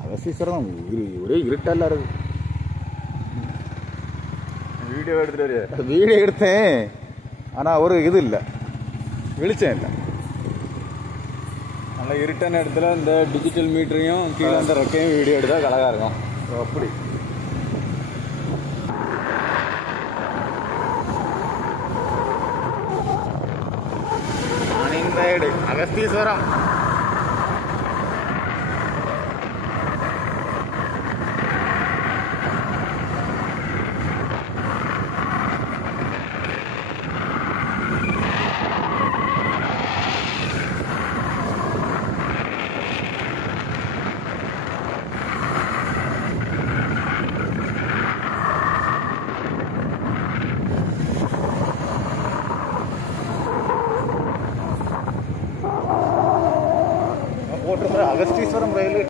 அகஸ்தீஸ்வரம் ஒரே இருட்டெல்லாம் இருக்கு. வீடியோ எடுத்துட்டு வீடியோ எடுத்தேன், ஆனால் ஒரு இது இல்லை, வெளிச்சம் இல்லை. நல்ல இருட்டான இடத்துல இந்த டிஜிட்டல் மீட்டரையும் கீழே அந்த ரெக்கையும் வீடியோ எடுத்தால் அழகாக இருக்கும். அப்படி அகஸ்தீஸ்வரம் அகஸ்தீஸ்வரம் ரயில்